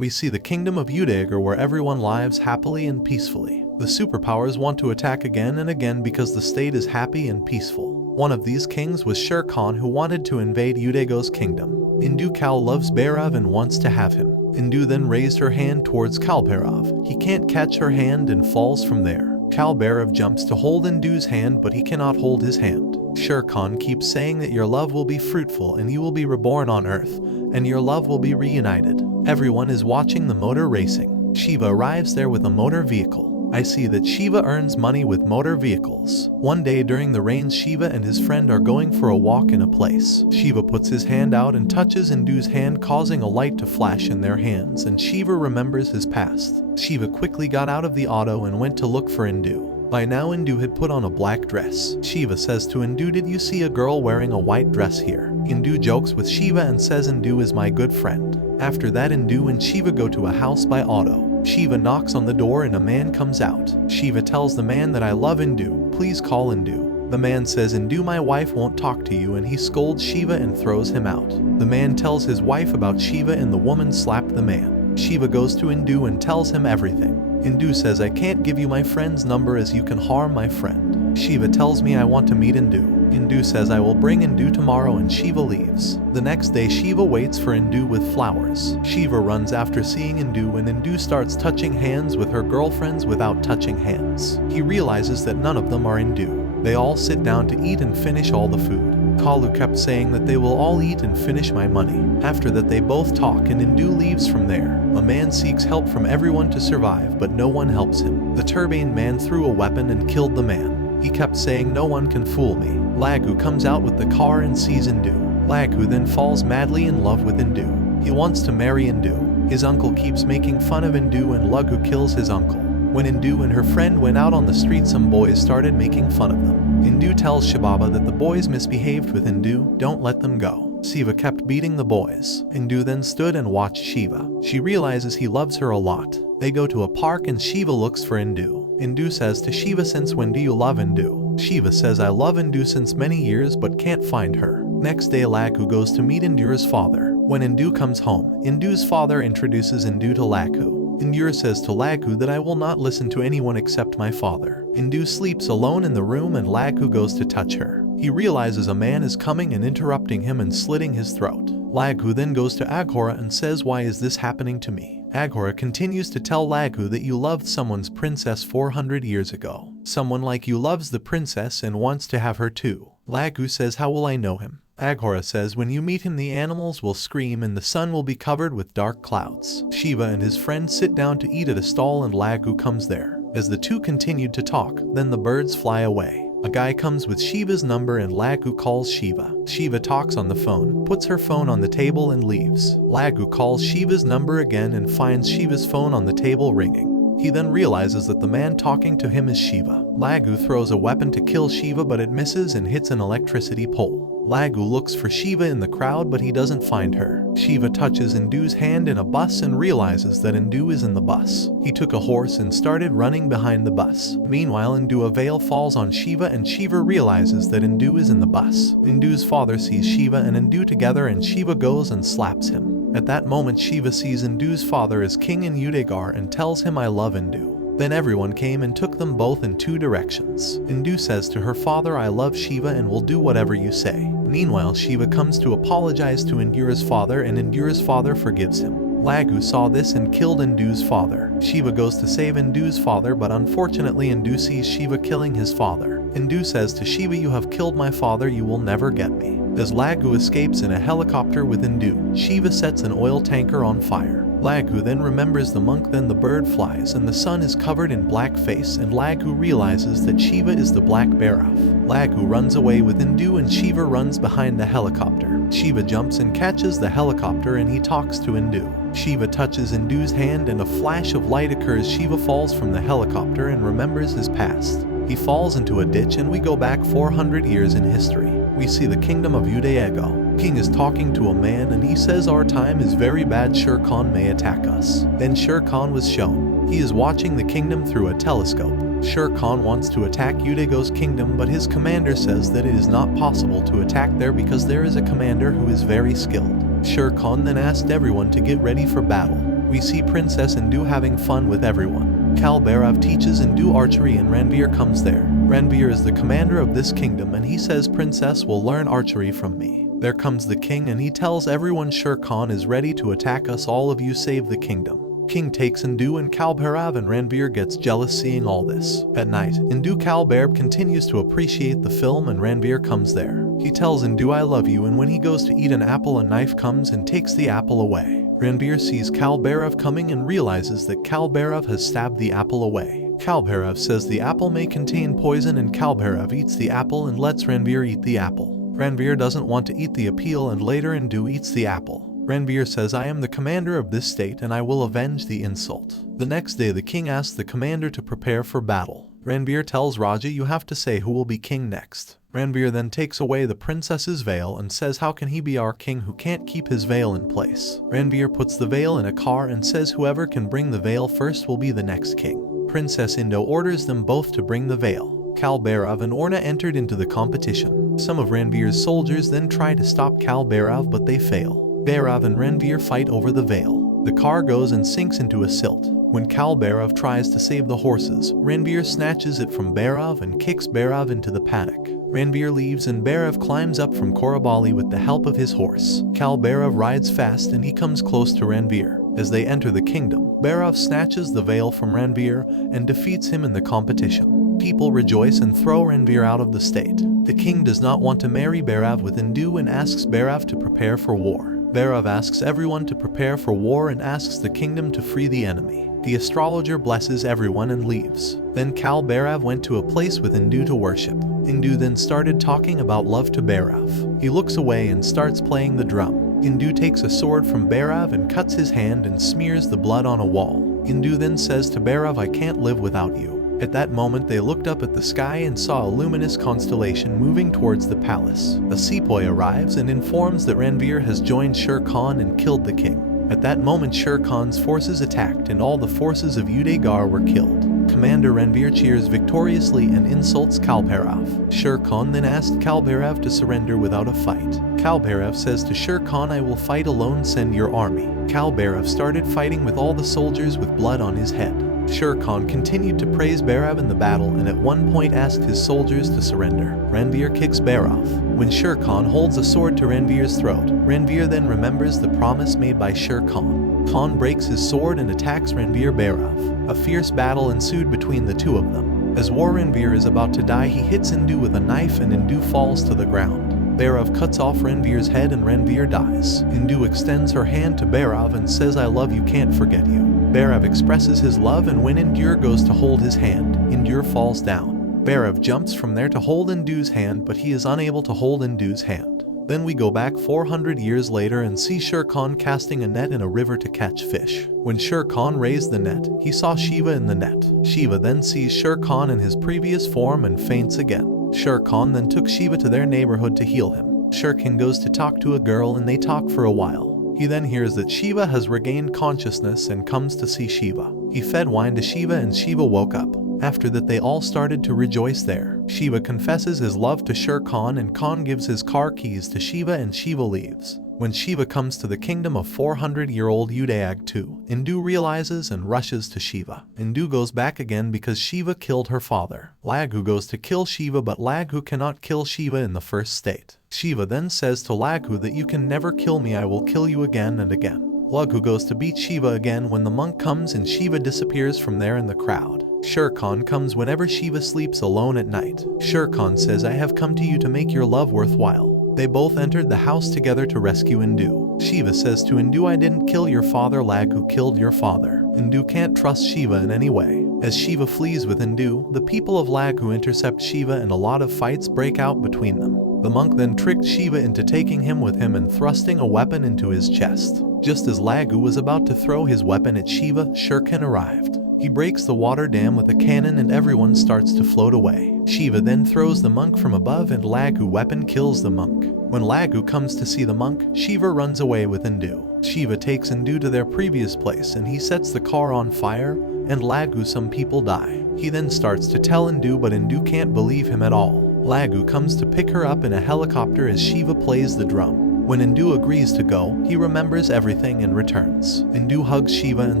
We see the kingdom of Udaigor where everyone lives happily and peacefully. The superpowers want to attack again and again because the state is happy and peaceful. One of these kings was Shere Khan, who wanted to invade Udaigor's kingdom. Indu Kal loves Bhairav and wants to have him. Indu then raised her hand towards Kalbhairav. He can't catch her hand and falls from there. Kalbhairav jumps to hold Indu's hand, but he cannot hold his hand. Shere Khan keeps saying that your love will be fruitful and you will be reborn on earth, and your love will be reunited. Everyone is watching the motor racing. Shiva arrives there with a motor vehicle. I see that Shiva earns money with motor vehicles. One day during the rains, Shiva and his friend are going for a walk in a place. Shiva puts his hand out and touches Indu's hand, causing a light to flash in their hands, and Shiva remembers his past. Shiva quickly got out of the auto and went to look for Indu. By now Indu had put on a black dress. Shiva says to Indu, "Did you see a girl wearing a white dress here?" Indu jokes with Shiva and says Indu is my good friend. After that, Indu and Shiva go to a house by auto. Shiva knocks on the door and a man comes out. Shiva tells the man that I love Indu, please call Indu. The man says, Indu, my wife won't talk to you, and he scolds Shiva and throws him out. The man tells his wife about Shiva and the woman slapped the man. Shiva goes to Indu and tells him everything. Indu says, I can't give you my friend's number as you can harm my friend. Shiva tells me I want to meet Indu. Indu says I will bring Indu tomorrow, and Shiva leaves. The next day Shiva waits for Indu with flowers. Shiva runs after seeing Indu, and Indu starts touching hands with her girlfriends without touching hands. He realizes that none of them are Indu. They all sit down to eat and finish all the food. Kalu kept saying that they will all eat and finish my money. After that they both talk and Indu leaves from there. A man seeks help from everyone to survive, but no one helps him. The turbine man threw a weapon and killed the man. He kept saying no one can fool me. Lagu comes out with the car and sees Indu. Lagu then falls madly in love with Indu. He wants to marry Indu. His uncle keeps making fun of Indu and Lagu kills his uncle. When Indu and her friend went out on the street, some boys started making fun of them. Indu tells Shibaba that the boys misbehaved with Indu, don't let them go. Shiva kept beating the boys. Indu then stood and watched Shiva. She realizes he loves her a lot. They go to a park and Shiva looks for Indu. Indu says to Shiva, since when do you love Indu? Shiva says I love Indu since many years but can't find her. Next day Lagu goes to meet Indu's father. When Indu comes home, Indu's father introduces Indu to Lagu. Indu says to Lagu that I will not listen to anyone except my father. Indu sleeps alone in the room and Lagu goes to touch her. He realizes a man is coming and interrupting him and slitting his throat. Lagu then goes to Aghora and says, why is this happening to me? Aghora continues to tell Lagu that you loved someone's princess 400 years ago. Someone like you loves the princess and wants to have her too. Lagu says, how will I know him? Aghora says when you meet him the animals will scream and the sun will be covered with dark clouds. Shiva and his friend sit down to eat at a stall and Lagu comes there. As the two continued to talk, then the birds fly away. A guy comes with Shiva's number and Lagu calls Shiva. Shiva talks on the phone, puts her phone on the table and leaves. Lagu calls Shiva's number again and finds Shiva's phone on the table ringing. He then realizes that the man talking to him is Shiva. Lagu throws a weapon to kill Shiva but it misses and hits an electricity pole. Lagu looks for Shiva in the crowd but he doesn't find her. Shiva touches Indu's hand in a bus and realizes that Indu is in the bus. He took a horse and started running behind the bus. Meanwhile, Indu a veil falls on Shiva and Shiva realizes that Indu is in the bus. Indu's father sees Shiva and Indu together and Shiva goes and slaps him. At that moment Shiva sees Indu's father as king in Udaigor and tells him I love Indu. Then everyone came and took them both in two directions. Indu says to her father, I love Shiva and will do whatever you say. Meanwhile, Shiva comes to apologize to Indura's father and Indura's father forgives him. Lagu saw this and killed Indu's father. Shiva goes to save Indu's father but unfortunately Indu sees Shiva killing his father. Indu says to Shiva, you have killed my father, you will never get me. As Lagu escapes in a helicopter with Indu, Shiva sets an oil tanker on fire. Lagu then remembers the monk, then the bird flies and the sun is covered in black face and Lagu realizes that Shiva is the black Bhairav. Lagu runs away with Indu and Shiva runs behind the helicopter. Shiva jumps and catches the helicopter and he talks to Indu. Shiva touches Indu's hand and a flash of light occurs. Shiva falls from the helicopter and remembers his past. He falls into a ditch and we go back 400 years in history. We see the kingdom of Udaigor. King is talking to a man and he says our time is very bad, Shere Khan may attack us. Then Shere Khan was shown. He is watching the kingdom through a telescope. Shere Khan wants to attack Udaigor's kingdom but his commander says that it is not possible to attack there because there is a commander who is very skilled. Shere Khan then asked everyone to get ready for battle. We see Princess Indu having fun with everyone. Kal Bhairav teaches Indu archery and Ranveer comes there. Ranveer is the commander of this kingdom and he says Princess will learn archery from me. There comes the king and he tells everyone Shere Khan is ready to attack us, all of you save the kingdom. King takes Indu and Kal Bhairav and Ranveer gets jealous seeing all this. At night, Indu Kal Bhairav continues to appreciate the film and Ranveer comes there. He tells Indu I love you and when he goes to eat an apple a knife comes and takes the apple away. Ranveer sees Kal Bhairav coming and realizes that Kal Bhairav has stabbed the apple away. Kal Bhairav says the apple may contain poison and Kal Bhairav eats the apple and lets Ranveer eat the apple. Ranveer doesn't want to eat the apple and later Indu eats the apple. Ranveer says I am the commander of this state and I will avenge the insult. The next day the king asks the commander to prepare for battle. Ranveer tells Raja you have to say who will be king next. Ranveer then takes away the princess's veil and says how can he be our king who can't keep his veil in place. Ranveer puts the veil in a car and says whoever can bring the veil first will be the next king. Princess Indo orders them both to bring the veil. Kal Bhairav and Orna entered into the competition. Some of Ranveer's soldiers then try to stop Kal Bhairav but they fail. Bhairav and Ranveer fight over the veil. The car goes and sinks into a silt. When Kal Bhairav tries to save the horses, Ranveer snatches it from Bhairav and kicks Bhairav into the paddock. Ranveer leaves and Bhairav climbs up from Korabali with the help of his horse. Kal Bhairav rides fast and he comes close to Ranveer. As they enter the kingdom, Bhairav snatches the veil from Ranveer and defeats him in the competition. People rejoice and throw Ranveer out of the state. The king does not want to marry Bhairav with Indu and asks Bhairav to prepare for war. Bhairav asks everyone to prepare for war and asks the kingdom to free the enemy. The astrologer blesses everyone and leaves. Then Kal Bhairav went to a place with Indu to worship. Indu then started talking about love to Bhairav. He looks away and starts playing the drum. Indu takes a sword from Bhairav and cuts his hand and smears the blood on a wall. Indu then says to Bhairav I can't live without you. At that moment they looked up at the sky and saw a luminous constellation moving towards the palace. A sepoy arrives and informs that Ranveer has joined Shere Khan and killed the king. At that moment Shere Khan's forces attacked and all the forces of Udaygir were killed. Commander Ranveer cheers victoriously and insults Kal Bhairav. Shere Khan then asked Kal Bhairav to surrender without a fight. Kal Bhairav says to Shere Khan I will fight alone, send your army. Kal Bhairav started fighting with all the soldiers with blood on his head. Shere Khan continued to praise Bhairav in the battle and at one point asked his soldiers to surrender. Ranveer kicks Bhairav. When Shere Khan holds a sword to Ranveer's throat, Ranveer then remembers the promise made by Shere Khan. Khan breaks his sword and attacks Ranveer Bhairav. A fierce battle ensued between the two of them. As Ranveer is about to die, he hits Indu with a knife and Indu falls to the ground. Bhairav cuts off Ranveer's head and Ranveer dies. Indu extends her hand to Bhairav and says I love you, can't forget you. Bhairav expresses his love and when Indur goes to hold his hand, Indur falls down. Bhairav jumps from there to hold Indu's hand but he is unable to hold Indu's hand. Then we go back 400 years later and see Shere Khan casting a net in a river to catch fish. When Shere Khan raised the net, he saw Shiva in the net. Shiva then sees Shere Khan in his previous form and faints again. Shere Khan then took Shiva to their neighborhood to heal him. Shere Khan goes to talk to a girl and they talk for a while. He then hears that Shiva has regained consciousness and comes to see Shiva. He fed wine to Shiva and Shiva woke up. After that they all started to rejoice there. Shiva confesses his love to Shere Khan and Khan gives his car keys to Shiva and Shiva leaves. When Shiva comes to the kingdom of 400-year-old Udaygir II, Indu realizes and rushes to Shiva. Indu goes back again because Shiva killed her father. Laghu goes to kill Shiva but Laghu cannot kill Shiva in the first state. Shiva then says to Laghu that you can never kill me, I will kill you again and again. Laghu goes to beat Shiva again when the monk comes and Shiva disappears from there in the crowd. Shere Khan comes whenever Shiva sleeps alone at night. Shere Khan says I have come to you to make your love worthwhile. They both entered the house together to rescue Indu. Shiva says to Indu I didn't kill your father, Laghu killed your father. Indu can't trust Shiva in any way. As Shiva flees with Indu, the people of Laghu intercept Shiva and a lot of fights break out between them. The monk then tricked Shiva into taking him with him and thrusting a weapon into his chest. Just as Laghu was about to throw his weapon at Shiva, Shere Khan arrived. He breaks the water dam with a cannon and everyone starts to float away. Shiva then throws the monk from above and Laghu's weapon kills the monk. When Laghu comes to see the monk, Shiva runs away with Indu. Shiva takes Indu to their previous place and he sets the car on fire, and Laghu some people die. He then starts to tell Indu but Indu can't believe him at all. Laghu comes to pick her up in a helicopter as Shiva plays the drum. When Indu agrees to go, he remembers everything and returns. Indu hugs Shiva and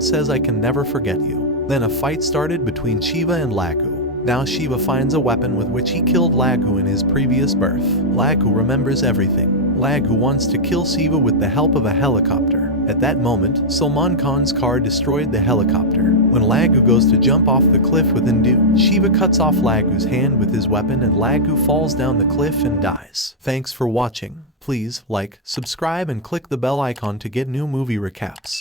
says, "I can never forget you." Then a fight started between Shiva and Lagu. Now Shiva finds a weapon with which he killed Lagu in his previous birth. Lagu remembers everything. Lagu wants to kill Shiva with the help of a helicopter. At that moment, Salman Khan's car destroyed the helicopter. When Lagu goes to jump off the cliff with Indu, Shiva cuts off Lagu's hand with his weapon and Lagu falls down the cliff and dies. Thanks for watching. Please like, subscribe and click the bell icon to get new movie recaps.